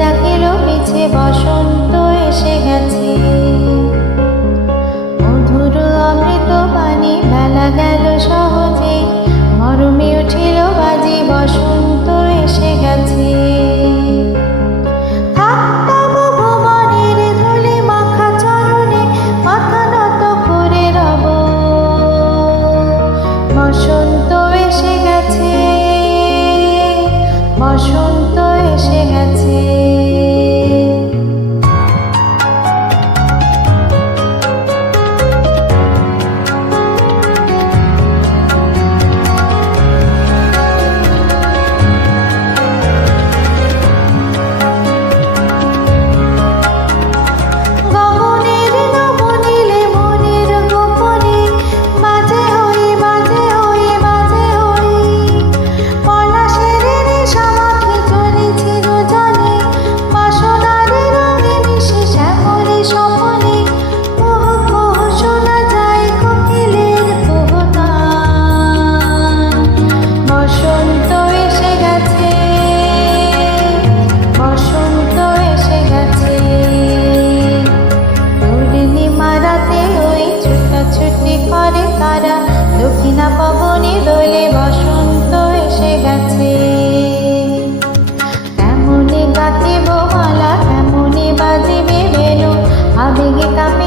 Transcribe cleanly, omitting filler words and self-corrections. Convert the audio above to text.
ডাকিল পিছে বসন্ত এসে গেছে। মধুর অমৃত পানি বেলা গেল সহজে, মরমে উঠিল বাজি বসন্ত এসে গেছে। বসন্ত এসে গেছে, বসন্ত এসে গেছে। দক্ষিণা পবনে দোলে বসন্ত এসে গেছে। কেমনে গাঁথিব মালা, কেমনে বাজিবে বেণু, আবেগে কাঁপে